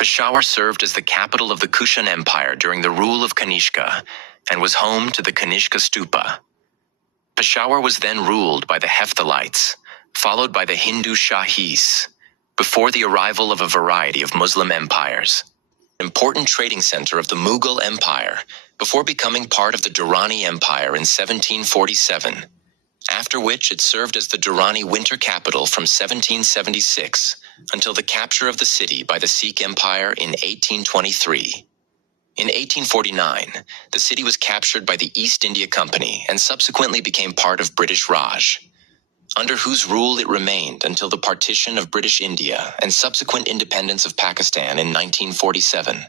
Peshawar served as the capital of the Kushan Empire during the rule of Kanishka and was home to the Kanishka Stupa. Peshawar was then ruled by the Hephthalites, followed by the Hindu Shahis, before the arrival of a variety of Muslim empires. An important trading center of the Mughal Empire before becoming part of the Durrani Empire in 1747, after which it served as the Durrani winter capital from 1776 until the capture of the city by the Sikh Empire in 1823. In 1849, the city was captured by the East India Company and subsequently became part of British Raj, under whose rule it remained until the partition of British India and subsequent independence of Pakistan in 1947.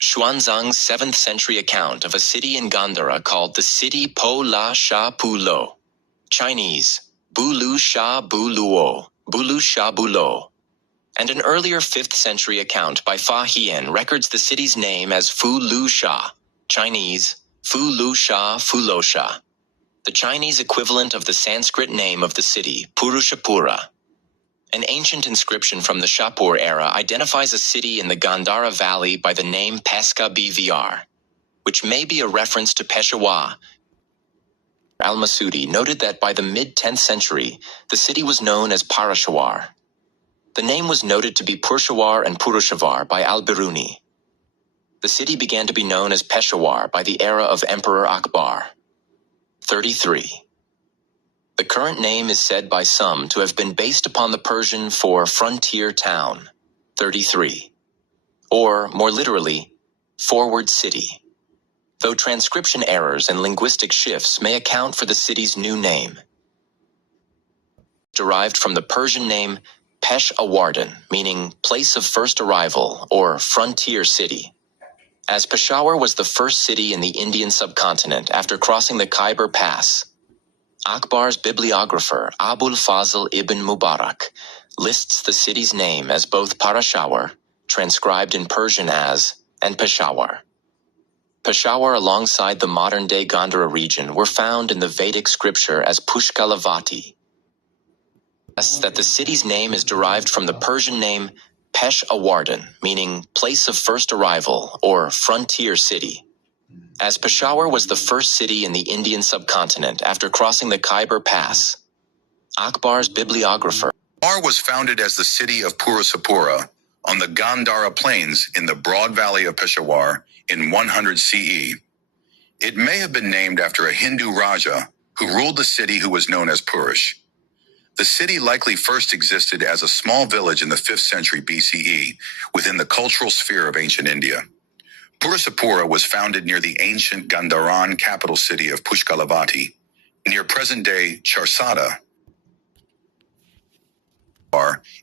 Xuanzang's 7th century account of a city in Gandhara called the city Po La Sha Pu Lo, Chinese, Bu Lu Sha Bu Luo, Bu Lu Sha Bu Lo, and an earlier 5th century account by Fa Hien records the city's name as Fu Lu Sha, Chinese, Fu Lu Sha Fu Lo Sha, the Chinese equivalent of the Sanskrit name of the city, Purushapura. An ancient inscription from the Shapur era identifies a city in the Gandhara Valley by the name Peska Bvr, which may be a reference to Peshawar. Al-Masudi noted that by the mid-10th century, the city was known as Parashawar. The name was noted to be Purshawar and Purushavar by Al-Biruni. The city began to be known as Peshawar by the era of Emperor Akbar. 33. The current name is said by some to have been based upon the Persian for frontier town, 33, or, more literally, forward city, though transcription errors and linguistic shifts may account for the city's new name. Derived from the Persian name Pesh-Awardan, meaning place of first arrival or frontier city. As Peshawar was the first city in the Indian subcontinent after crossing the Khyber Pass, Akbar's bibliographer Abul Fazl ibn Mubarak lists the city's name as both Parashawar, transcribed in Persian as, and Peshawar. Peshawar alongside the modern-day Gandhara region were found in the Vedic scripture as Pushkalavati. That the city's name is derived from the Persian name Pesh-Awardan, meaning place of first arrival or frontier city. As Peshawar was the first city in the Indian subcontinent after crossing the Khyber Pass, Akbar's bibliographer Peshawar was founded as the city of Purusapura on the Gandhara plains in the broad valley of Peshawar in 100 CE. It may have been named after a Hindu Raja who ruled the city who was known as Purush. The city likely first existed as a small village in the 5th century BCE within the cultural sphere of ancient India. Purusapura was founded near the ancient Gandharan capital city of Pushkalavati, near present-day Charsada,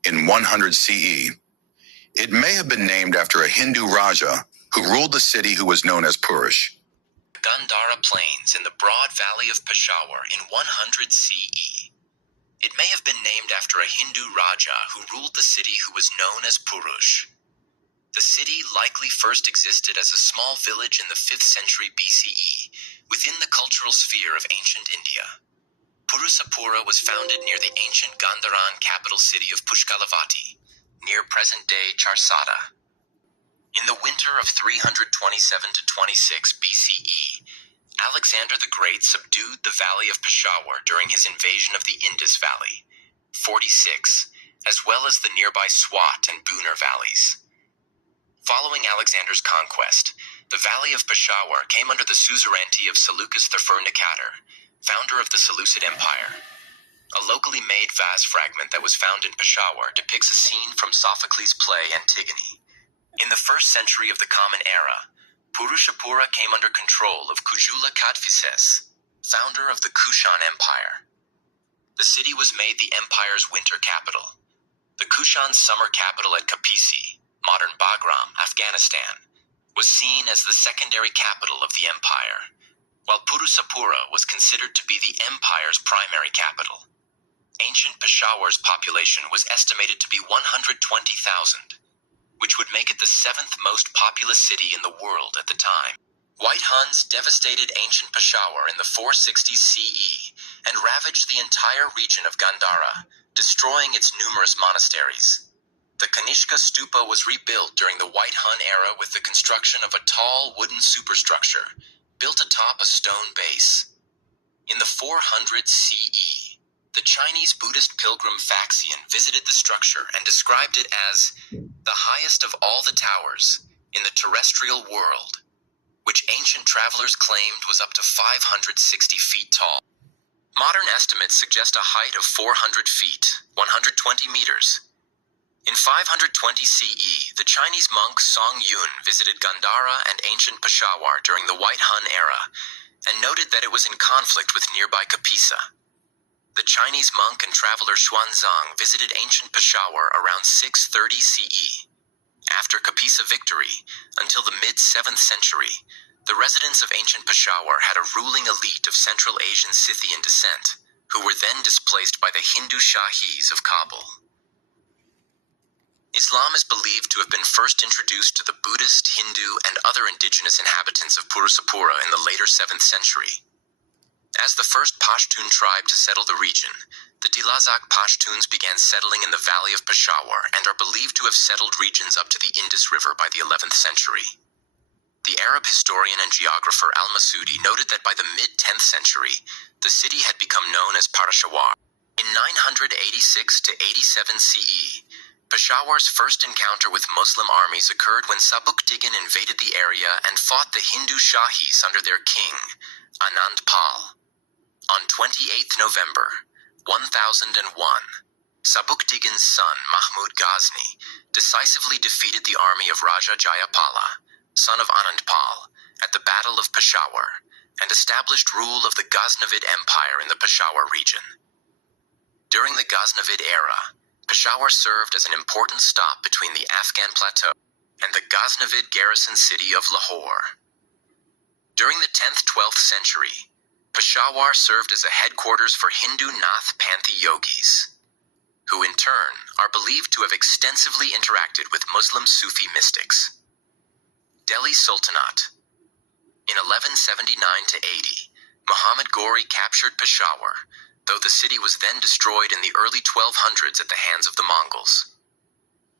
in 100 CE. It may have been named after a Hindu Raja who ruled the city who was known as Purush. Gandhara Plains in the broad valley of Peshawar in 100 CE. It may have been named after a Hindu Raja who ruled the city who was known as Purush. The city likely first existed as a small village in the 5th century BCE within the cultural sphere of ancient India. Purusapura was founded near the ancient Gandharan capital city of Pushkalavati, near present-day Charsada. In the winter of 327 to 26 BCE, Alexander the Great subdued the valley of Peshawar during his invasion of the Indus Valley, 46, as well as the nearby Swat and Buner valleys. Following Alexander's conquest, the valley of Peshawar came under the suzerainty of Seleucus III Nikatar, founder of the Seleucid Empire. A locally made vase fragment that was found in Peshawar depicts a scene from Sophocles' play Antigone. In the 1st century of the Common Era, Purushapura came under control of Kujula Kadphises, founder of the Kushan Empire. The city was made the empire's winter capital. The Kushan's summer capital at Kapisi, modern Bagram, Afghanistan, was seen as the secondary capital of the empire, while Purusapura was considered to be the empire's primary capital. Ancient Peshawar's population was estimated to be 120,000, which would make it the 7th most populous city in the world at the time. White Huns devastated ancient Peshawar in the 460s CE and ravaged the entire region of Gandhara, destroying its numerous monasteries. The Kanishka Stupa was rebuilt during the White Hun era with the construction of a tall wooden superstructure, built atop a stone base. In the 400 CE, the Chinese Buddhist pilgrim Faxian visited the structure and described it as the highest of all the towers in the terrestrial world, which ancient travelers claimed was up to 560 feet tall. Modern estimates suggest a height of 400 feet, 120 meters. In 520 CE, the Chinese monk Song Yun visited Gandhara and ancient Peshawar during the White Hun era and noted that it was in conflict with nearby Kapisa. The Chinese monk and traveler Xuanzang visited ancient Peshawar around 630 CE. After Kapisa victory, until the mid-7th century, the residents of ancient Peshawar had a ruling elite of Central Asian Scythian descent, who were then displaced by the Hindu Shahis of Kabul. Islam is believed to have been first introduced to the Buddhist, Hindu, and other indigenous inhabitants of Purusapura in the later 7th century. As the first Pashtun tribe to settle the region, the Dilazak Pashtuns began settling in the valley of Peshawar and are believed to have settled regions up to the Indus River by the 11th century. The Arab historian and geographer al-Masudi noted that by the mid-10th century, the city had become known as Peshawar. In 986 to 87 CE, Peshawar's first encounter with Muslim armies occurred when Sabuktigin invaded the area and fought the Hindu Shahis under their king, Anand Pal. On 28 November 1001, Sabuktigin's son Mahmud Ghazni decisively defeated the army of Raja Jayapala, son of Anand Pal, at the Battle of Peshawar, and established rule of the Ghaznavid Empire in the Peshawar region. During the Ghaznavid era, Peshawar served as an important stop between the Afghan plateau and the Ghaznavid garrison city of Lahore. During the 10th-12th century, Peshawar served as a headquarters for Hindu Nath Panthi yogis, who in turn are believed to have extensively interacted with Muslim Sufi mystics. Delhi Sultanate. In 1179-80, Muhammad Ghori captured Peshawar, though the city was then destroyed in the early 1200s at the hands of the Mongols.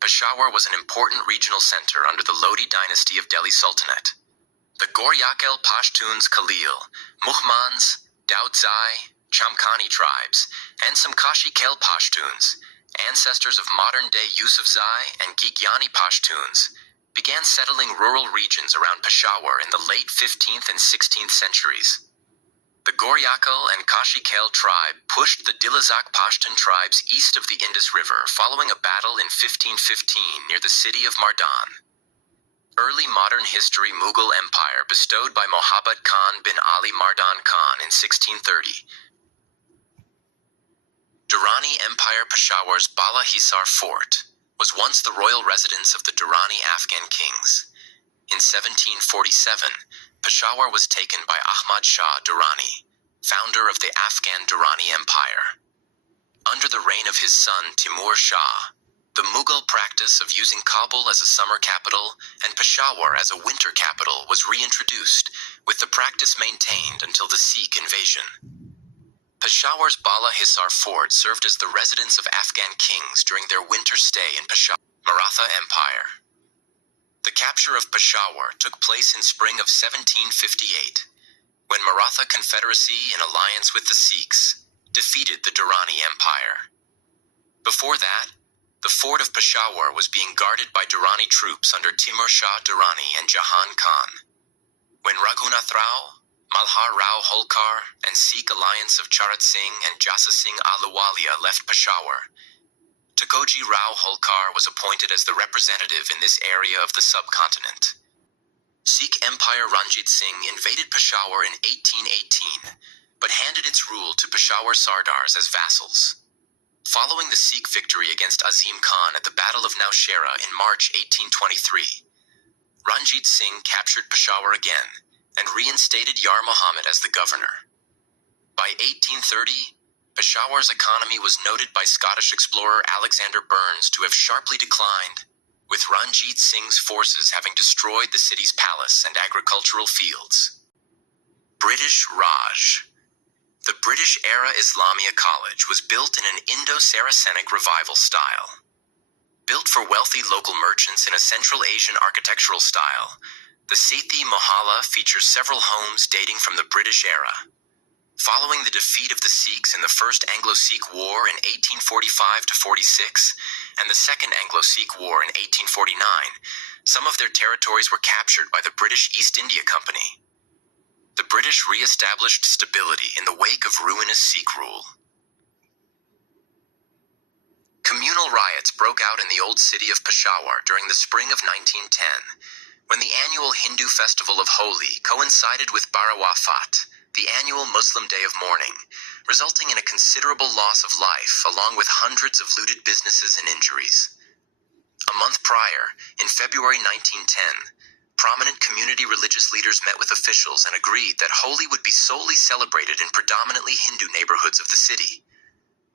Peshawar was an important regional center under the Lodi dynasty of Delhi Sultanate. The Goryakel Pashtuns Khalil, Muhmans, Daudzai, Chamkani tribes, and some Kashi-Kel Pashtuns, ancestors of modern-day Yusufzai and Gigyani Pashtuns, began settling rural regions around Peshawar in the late 15th and 16th centuries. The Goryakel and Kashi-Kel tribe pushed the Dilazak Pashtun tribes east of the Indus River following a battle in 1515 near the city of Mardan. Early modern history Mughal Empire bestowed by Mohammad Khan bin Ali Mardan Khan in 1630. Durrani Empire Peshawar's Bala Hisar Fort was once the royal residence of the Durrani Afghan kings. In 1747, Peshawar was taken by Ahmad Shah Durrani, founder of the Afghan Durrani Empire. Under the reign of his son Timur Shah, the Mughal practice of using Kabul as a summer capital and Peshawar as a winter capital was reintroduced, with the practice maintained until the Sikh invasion. Peshawar's Bala Hisar Fort served as the residence of Afghan kings during their winter stay in Peshawar. Maratha Empire. The capture of Peshawar took place in spring of 1758, when Maratha Confederacy, in alliance with the Sikhs, defeated the Durrani Empire. Before that, the fort of Peshawar was being guarded by Durrani troops under Timur Shah Durrani and Jahan Khan. When Raghunath Rao, Malhar Rao Holkar, and Sikh alliance of Charat Singh and Jassa Singh Ahluwalia left Peshawar, Tukoji Rao Holkar was appointed as the representative in this area of the subcontinent. Sikh Empire Ranjit Singh invaded Peshawar in 1818, but handed its rule to Peshawar Sardars as vassals. Following the Sikh victory against Azim Khan at the Battle of Naushera in March 1823, Ranjit Singh captured Peshawar again and reinstated Yar Muhammad as the governor. By 1830, Peshawar's economy was noted by Scottish explorer Alexander Burns to have sharply declined, with Ranjit Singh's forces having destroyed the city's palace and agricultural fields. British Raj. The British-era Islamia College was built in an Indo-Saracenic revival style. Built for wealthy local merchants in a Central Asian architectural style, the Sethi Mohalla features several homes dating from the British era. Following the defeat of the Sikhs in the First Anglo-Sikh War in 1845-46 and the Second Anglo-Sikh War in 1849, some of their territories were captured by the British East India Company. The British re-established stability in the wake of ruinous Sikh rule. Communal riots broke out in the old city of Peshawar during the spring of 1910, when the annual Hindu festival of Holi coincided with Barawafat, the annual Muslim day of mourning, resulting in a considerable loss of life along with hundreds of looted businesses and injuries. A month prior, in February 1910, prominent community religious leaders met with officials and agreed that Holi would be solely celebrated in predominantly Hindu neighborhoods of the city,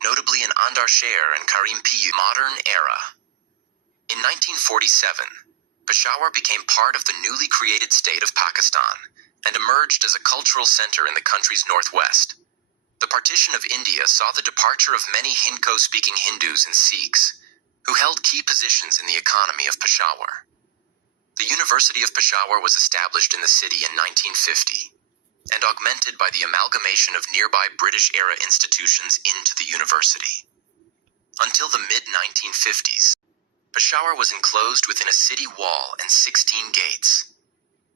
notably in Andar Sher and Karim Piyu modern era. In 1947, Peshawar became part of the newly created state of Pakistan and emerged as a cultural center in the country's northwest. The partition of India saw the departure of many Hindko-speaking Hindus and Sikhs, who held key positions in the economy of Peshawar. The University of Peshawar was established in the city in 1950, and augmented by the amalgamation of nearby British-era institutions into the university. Until the mid-1950s, Peshawar was enclosed within a city wall and 16 gates.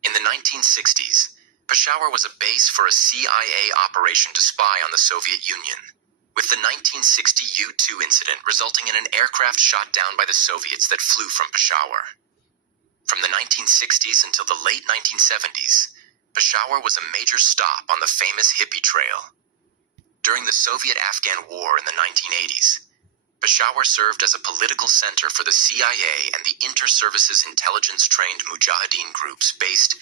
In the 1960s, Peshawar was a base for a CIA operation to spy on the Soviet Union, with the 1960 U-2 incident resulting in an aircraft shot down by the Soviets that flew from Peshawar. From the 1960s until the late 1970s, Peshawar was a major stop on the famous Hippie Trail. During the Soviet-Afghan War in the 1980s, Peshawar served as a political center for the CIA and the inter-services intelligence-trained Mujahideen groups based